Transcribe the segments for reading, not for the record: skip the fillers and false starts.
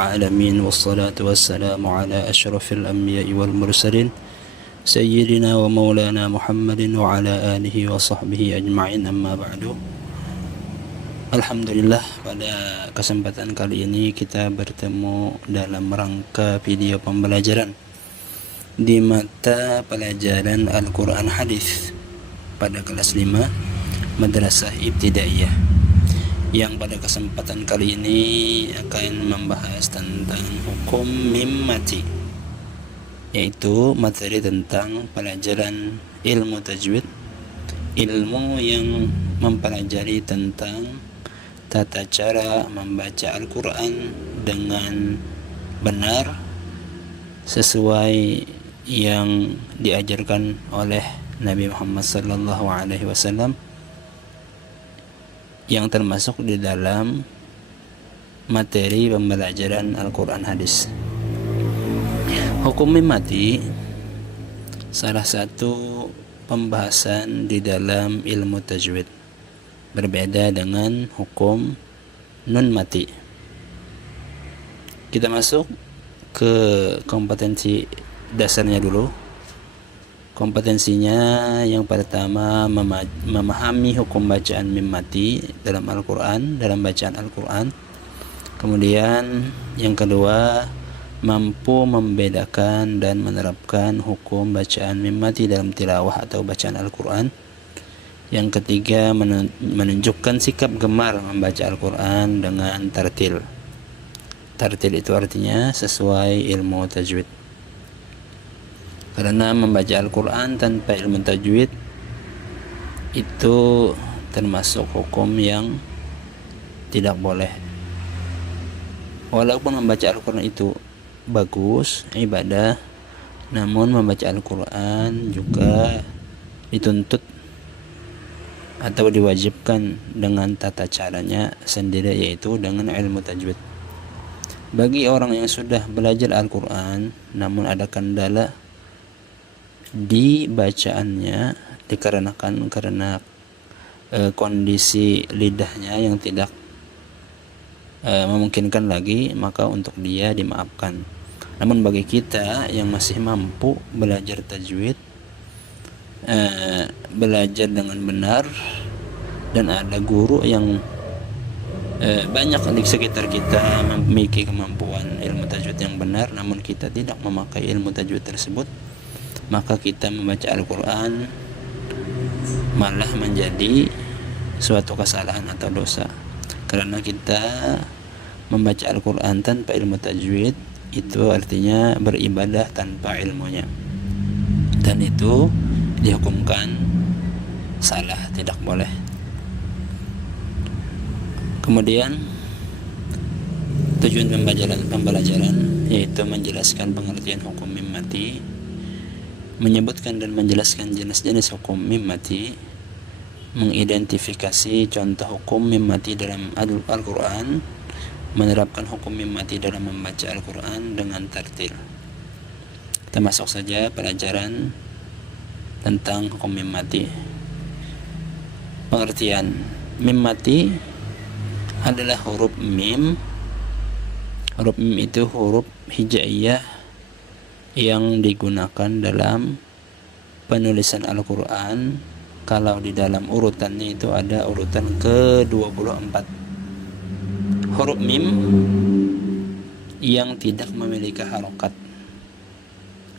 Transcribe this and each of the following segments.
العالمين والصلاة والسلام على أشرف الأنبياء والمرسلين سيدنا ومولانا محمد وعلى آله وصحبه أجمعين. أما بعد, Alhamdulillah, pada kesempatan kali ini kita bertemu dalam rangka video pembelajaran di mata pelajaran Al-Quran Hadis pada kelas 5 Madrasah Ibtidaiyah, yang pada kesempatan kali ini akan membahas tentang hukum mim mati, yaitu materi tentang pelajaran ilmu tajwid, ilmu yang mempelajari tentang tata cara membaca Al-Quran dengan benar sesuai yang diajarkan oleh Nabi Muhammad SAW, yang termasuk di dalam materi pembelajaran Al-Quran Hadis. Hukum mim mati salah satu pembahasan di dalam ilmu tajwid, berbeda dengan hukum nun mati. Kita masuk ke kompetensi dasarnya dulu. Kompetensinya yang pertama, memahami hukum bacaan mim mati dalam Al-Quran, dalam bacaan Al-Quran. Kemudian yang kedua, mampu membedakan dan menerapkan hukum bacaan mim mati dalam tilawah atau bacaan Al-Quran. Yang ketiga, menunjukkan sikap gemar membaca Al-Quran dengan tartil. Tartil itu artinya sesuai ilmu tajwid. Karena membaca Al-Quran tanpa ilmu tajwid itu termasuk hukum yang tidak boleh. Walaupun membaca Al-Quran itu bagus, ibadah, namun membaca Al-Quran juga dituntut atau diwajibkan dengan tata caranya sendiri, yaitu dengan ilmu tajwid. Bagi orang yang sudah belajar Al-Quran namun ada kendala di bacaannya dikarenakan kondisi lidahnya yang tidak memungkinkan lagi, maka untuk dia dimaafkan. Namun bagi kita yang masih mampu belajar tajwid, belajar dengan benar, dan ada guru yang banyak di sekitar kita memiliki kemampuan ilmu tajwid yang benar, namun kita tidak memakai ilmu tajwid tersebut, maka kita membaca Al-Quran malah menjadi suatu kesalahan atau dosa. Karena kita membaca Al-Quran tanpa ilmu tajwid itu artinya beribadah tanpa ilmunya, dan itu dihukumkan salah, tidak boleh. Kemudian tujuan pembelajaran yaitu menjelaskan pengertian hukum mim mati, menyebutkan dan menjelaskan jenis-jenis hukum mim mati, mengidentifikasi contoh hukum mim mati dalam Al-Quran, menerapkan hukum mim mati dalam membaca Al-Quran dengan tartil. Kita masuk saja pelajaran tentang hukum mim mati. Pengertian mim mati adalah huruf mim. Huruf mim itu huruf hijaiyah yang digunakan dalam penulisan Al-Quran. Kalau di dalam urutannya itu ada urutan ke-24. Huruf mim yang tidak memiliki harokat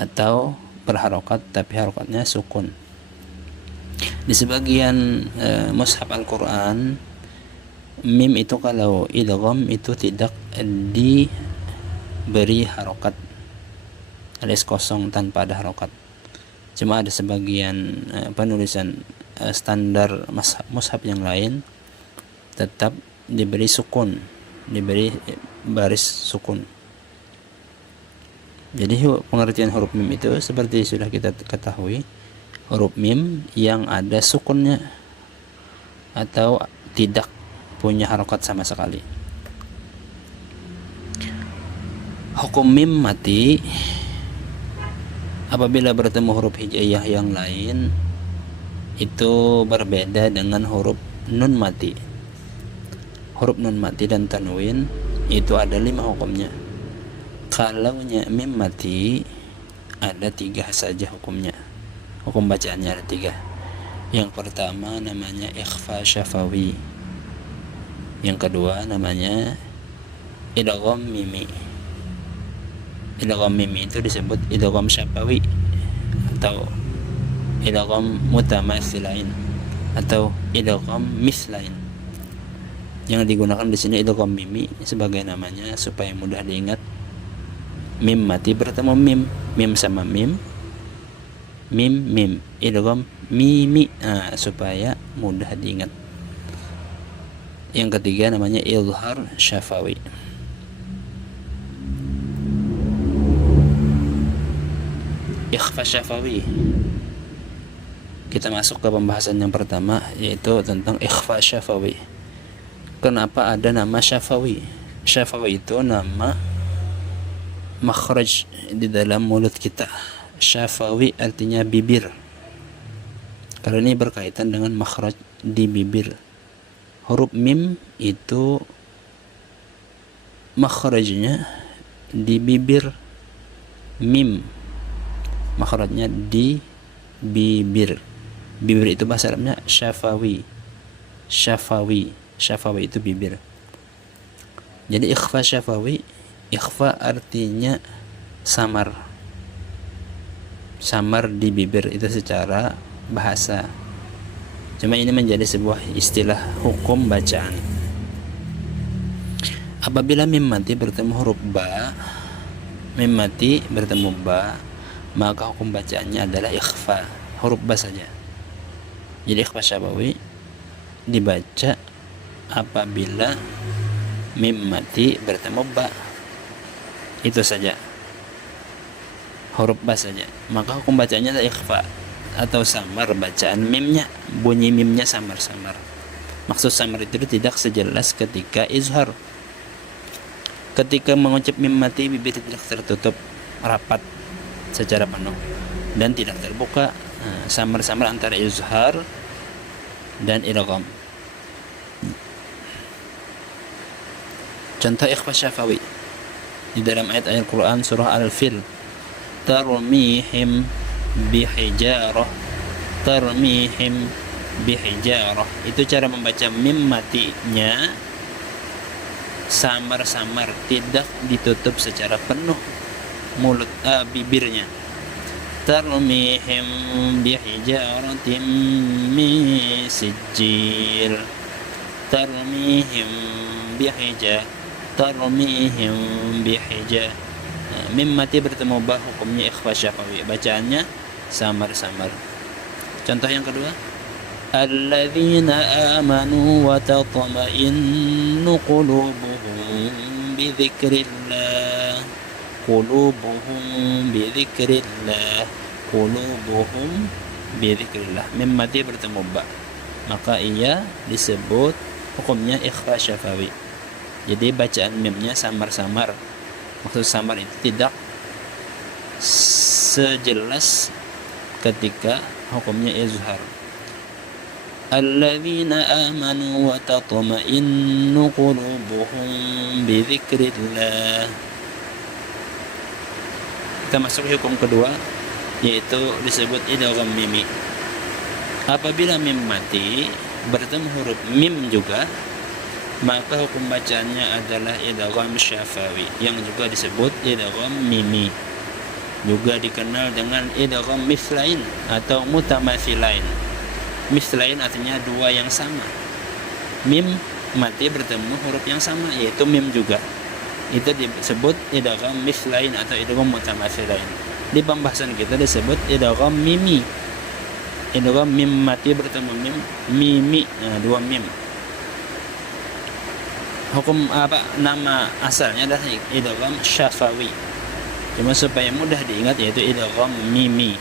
atau berharokat tapi harokatnya sukun. Di sebagian mushaf Al-Quran, mim itu kalau idgham itu tidak diberi harokat, alias kosong tanpa ada harokat. Cuma ada sebagian penulisan standar mushaf yang lain tetap diberi sukun, diberi baris sukun. Jadi pengertian huruf mim itu seperti sudah kita ketahui, huruf mim yang ada sukunnya atau tidak punya harokat sama sekali. Hukum mim mati apabila bertemu huruf hijaiyah yang lain itu berbeda dengan huruf nun mati. Huruf nun mati dan tanwin itu ada 5 hukumnya. Kalaunya mim mati ada 3 saja hukumnya. Hukum bacaannya ada 3. Yang pertama namanya ikhfa syafawi. Yang kedua namanya idgham mimi. Idgham mimi itu disebut idgham syafawi atau idgham mutamatsilain atau idgham mislain. Yang digunakan di sini idgham mimi sebagai namanya supaya mudah diingat. Mim mati bertemu mim, mim sama mim, mim, idgham mimi, supaya mudah diingat. Yang ketiga namanya izhar syafawi. Ikhfa syafawi. Kita masuk ke pembahasan yang pertama, yaitu tentang ikhfa syafawi. Kenapa ada nama syafawi? Syafawi itu nama makhraj di dalam mulut kita. Syafawi artinya bibir, karena ini berkaitan dengan makhraj di bibir. Huruf mim itu makhrajnya di bibir. Mim makhrajnya di bibir. Bibir itu bahasa Arabnya syafawi. Syafawi itu bibir. Jadi ikhfa syafawi, ikhfa artinya samar di bibir, itu secara bahasa. Cuma ini menjadi sebuah istilah hukum bacaan. Apabila mim mati bertemu huruf ba, mim mati bertemu ba, maka hukum bacaannya adalah ikhfa, huruf ba saja. Jadi ikhfa syafawi dibaca apabila mim mati bertemu ba, itu saja, huruf ba saja, maka hukum bacanya adalah ikhfa atau samar bacaan mimnya, bunyi mimnya samar-samar. Maksud samar itu tidak sejelas ketika izhar. Ketika mengucap mim mati, bibir tidak tertutup rapat secara penuh dan tidak terbuka, samar-samar antara izhar dan idgham. Contoh ikhfa syafawi di dalam ayat Al-Quran surah Al-Fil, tarmihim bihijarah, tarmihim bihijarah. Itu cara membaca mim matinya samar-samar, tidak ditutup secara penuh mulut bibirnya. Tarmihim bihijaratin min sijil, tarmihim tarmihim bihija. Mim mati bertemu ba, hukumnya ikhfa syafawi, bacaannya samar-samar. Contoh yang kedua, alladzina amanu wa tatma'innu qulubuhum bi dzikrillah, qulubuhum bi dzikrillah, qulubuhum bi dzikrillah. Mim mati bertemu ba, maka ia disebut hukumnya ikhfa syafawi. Jadi bacaan mimnya samar-samar. Maksud samar itu tidak sejelas ketika hukumnya izhar. Alladzina amanu wa tatma'innu qulubuhum bi dzikrillah. Kita masuk hukum kedua, yaitu disebut idgham mimi. Apabila mim mati bertemu huruf mim juga, maka hukum bacaannya adalah idgham syafawi, yang juga disebut idgham mimi. Juga dikenal dengan idgham mislain atau mutamatsilain. Mislain artinya dua yang sama. Mim mati bertemu huruf yang sama, yaitu mim juga. Itu disebut idgham mislain atau idgham mutamatsilain. Di pembahasan kita disebut idgham mimi. Idgham mim mati bertemu mim, mimi, dua mim. Hukum nama asalnya adalah idgham syafawi. Cuma supaya mudah diingat, yaitu idgham mimi.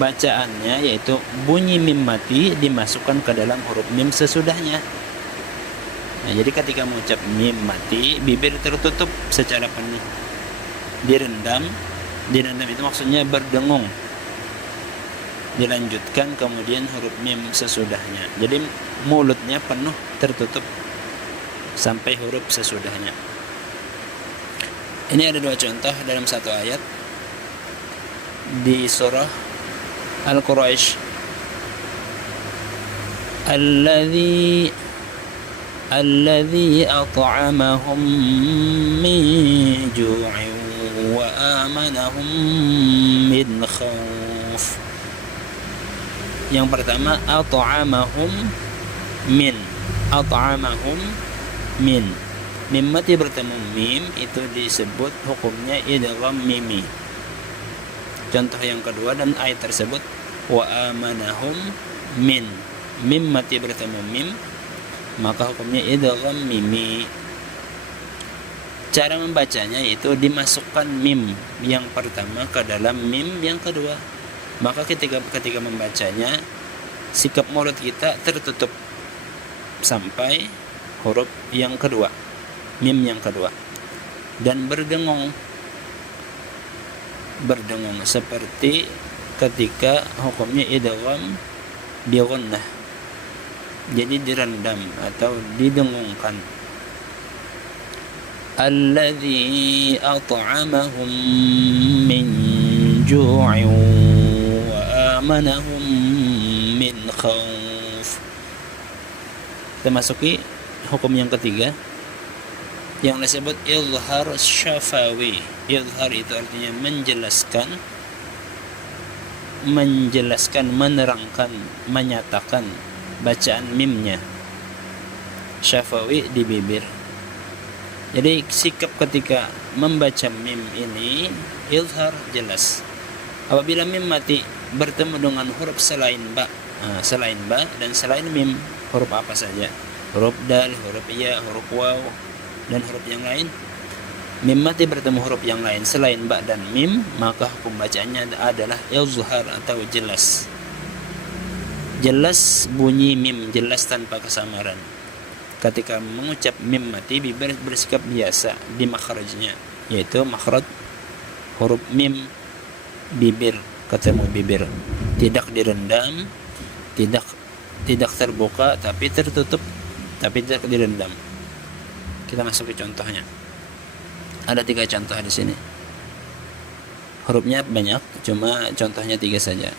Bacaannya yaitu bunyi mim mati dimasukkan ke dalam huruf mim sesudahnya. Nah, jadi ketika mengucap mim mati, bibir tertutup secara penuh, direndam itu maksudnya berdengung, dilanjutkan kemudian huruf mim sesudahnya. Jadi mulutnya penuh tertutup sampai huruf sesudahnya. Ini ada dua contoh dalam satu ayat di surah Al-Quraisy. Alladzi at'amahum min ju'in wa amanahum min khauf. Yang pertama at'amahum min. At'amahum min. Mim mati bertemu mim itu disebut hukumnya idgham mimi. Contoh yang kedua dan ayat tersebut wa amanahum min. Mim mati bertemu mim maka hukumnya idgham mimi. Cara membacanya itu dimasukkan mim yang pertama ke dalam mim yang kedua. Maka ketika membacanya sikap mulut kita tertutup sampai huruf yang kedua, mim yang kedua, dan berdengung seperti ketika hukumnya idgham bi ghunnah, jadi direndam atau didengungkan. Alladzi at'amahum min ju'in wa amanahum min khauf. Kita masuki hukum yang ketiga yang disebut izhar syafawi. Izhar itu artinya menjelaskan, menerangkan, menyatakan bacaan mimnya. Syafawi di bibir. Jadi sikap ketika membaca mim ini izhar, jelas. Apabila mim mati bertemu dengan huruf selain ba, dan selain mim, huruf apa saja? Huruf dal, huruf ya, huruf waw, dan huruf yang lain. Mim mati bertemu huruf yang lain selain ba dan mim, maka hukum bacaannya adalah izhar atau jelas. Jelas bunyi mim, jelas tanpa kesamaran. Ketika mengucap mim mati, bibir bersikap biasa di makhrajnya, yaitu makhraj huruf mim, bibir ketemu bibir, tidak direndam, tidak terbuka tapi tertutup, tapi tidak direndam. Kita masuk ke contohnya. Ada 3 contoh di sini. Hurufnya banyak, cuma contohnya 3 saja.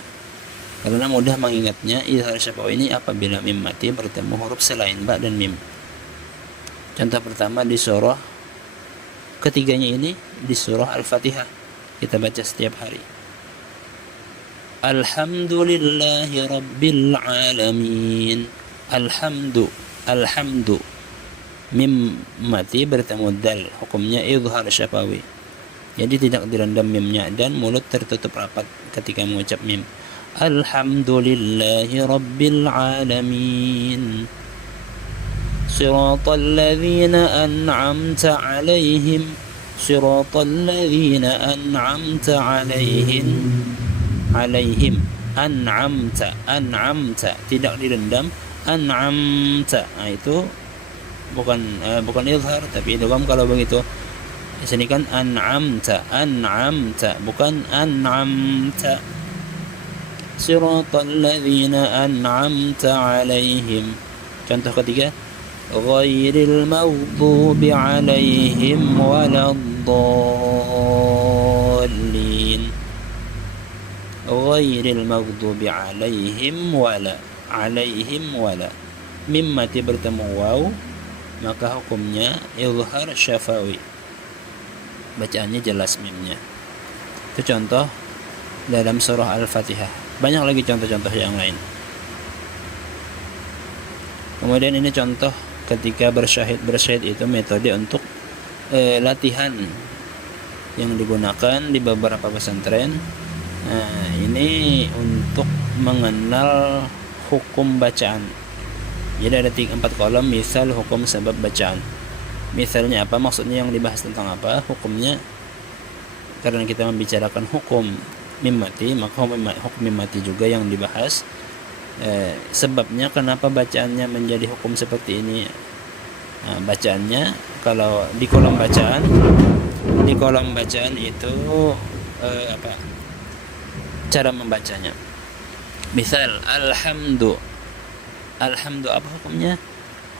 Karena mudah mengingatnya, izhar syafawi ini apabila mim mati bertemu huruf selain ba dan mim. Contoh pertama di surah ketiganya ini di surah Al-Fatihah. Kita baca setiap hari. Alhamdulillahi rabbil alamin. Alhamdu. Mim mati bertemu dal, hukumnya izhar syafawi. Jadi tidak direndam mimnya dan mulut tertutup rapat ketika mengucap mim. Alhamdulillahi rabbil alamin. Siratal ladzina an'amta 'alaihim. Siratal ladzina an'amta 'alaihim. An'amta tidak direndam. An'amta, itu bukan izhar tapi idgham kalau begitu. Di sini kan an'amta, bukan an'amta. Siratal ladzina an'amta 'alaihim. Contoh ketiga, ghairil maghdubi 'alaihim waladdallin. Ghairil maghdubi 'alaihim wala. Mim mati bertemu waw, maka hukumnya izhar syafawi. Bacaannya jelas mimnya. Itu contoh dalam surah Al-Fatihah. Banyak lagi contoh-contoh yang lain. Kemudian ini contoh ketika bersyahid itu metode untuk latihan yang digunakan di beberapa pesantren. Nah, ini untuk mengenal hukum bacaan. Jadi ada 4 kolom, misal hukum sebab bacaan. Misalnya apa, maksudnya yang dibahas tentang apa, hukumnya. Karena kita membicarakan hukum mim mati, maka hukum mim mati juga yang dibahas. Sebabnya kenapa bacaannya menjadi hukum seperti ini. Nah, bacaannya kalau di kolom bacaan itu cara membacanya. Misal alhamdu apa hukumnya?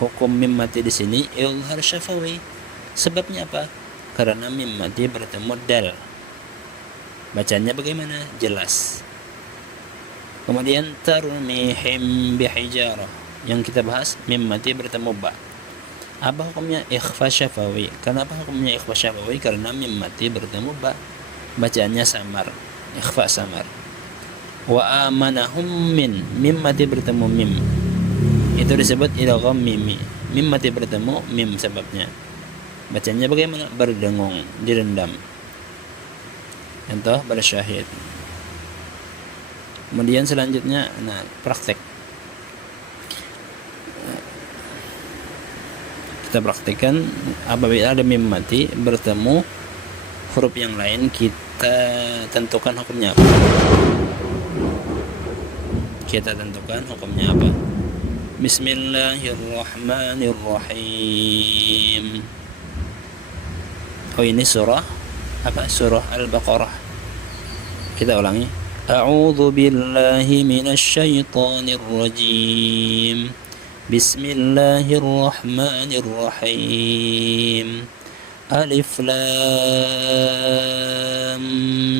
Hukum mim mati di sini izhar syafawi. Sebabnya apa? karena mim mati bertemu dal. Bacanya bagaimana? Jelas. Kemudian tarmihim bihijarah, yang kita bahas mim mati bertemu ba. Apa hukumnya ikhfa syafawi? Kenapa hukumnya ikhfa syafawi? Karena mim mati bertemu ba, bacaannya samar, ikhfa samar. Wa amanahum min, mim mati bertemu mim, itu disebut idgham mimi. Mim mati bertemu mim sebabnya. Bacanya bagaimana? Berdengung, direndam. Contoh pada syahid. Kemudian selanjutnya, praktek. Kita praktekkan apabila ada mim mati bertemu huruf yang lain, kita tentukan hukumnya apa. Bismillahirrahmanirrahim. Oh, ini surah apa? Surah Al-Baqarah. Kita ulangi. A'udzu billahi minasy syaithanir rajim. Bismillahirrahmanirrahim. Alif lam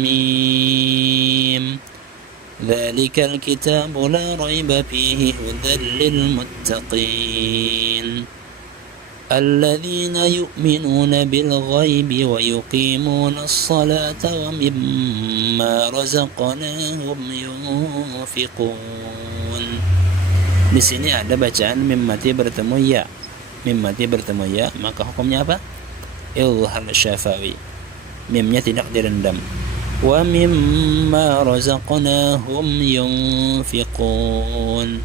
mim. Dzalikal kitabu la raiba fihi hudan lil muttaqin. Alladzina yu'minuna bil ghaibi wa yuqimuna as-salata wa mimma razaqnahum yunfiqun. Di sini ada bacaan mim mati bertemu ya. Mim mati bertemu ya, maka hukumnya apa? Idgham syafawi. Mimnya tidak direndam. Wa mimma razaqnahum yunfiqun.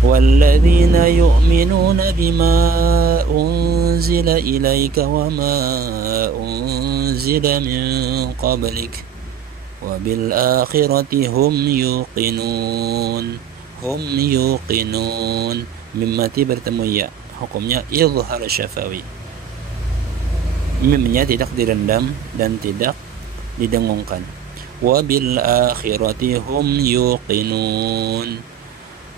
Walladzina yu'minuna bima unzila ilaika wa ma unzila min qablik wa bil akhirati hum yuqinun. Mim mati bertemu ya, hukumnya idgham syafawi. Mimnya tidak direndam dan tidak didengungkan. Wa bil akhirati hum yuqinun.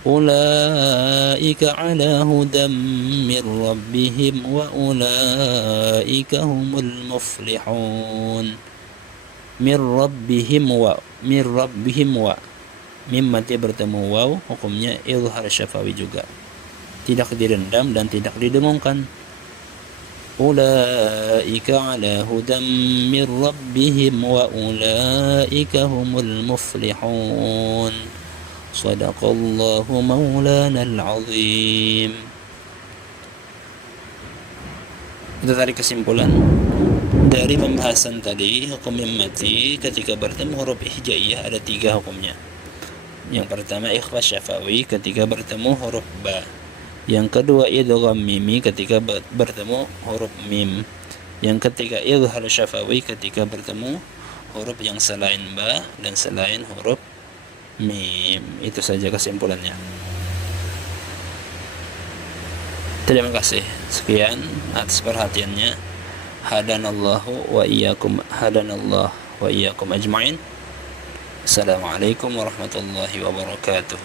Ulaika ala hudam mir rabbihim wa ulaika humul muflihun. Mir rabbihim wa mim mati bertemu waw, hukumnya idgham syafawi juga, tidak direndam dan tidak didengungkan. Ulaika ala hudam mir rabbihim wa ulaika humul muflihun. Shadaqallahu maulana al-azim. Itu tadi kesimpulan dari pembahasan tadi. Hukum mim mati ketika bertemu huruf hijaiyah ada 3 hukumnya. Yang pertama ikhfa syafawi ketika bertemu huruf ba. Yang kedua idgham mimi ketika bertemu huruf mim. Yang ketiga idgham syafawi ketika bertemu huruf yang selain ba dan selain huruf mim. Itu saja kesimpulannya. Terima kasih. Sekian atas perhatiannya. Hadanallahu wa iyyakum ajma'in. Assalamualaikum warahmatullahi wabarakatuh.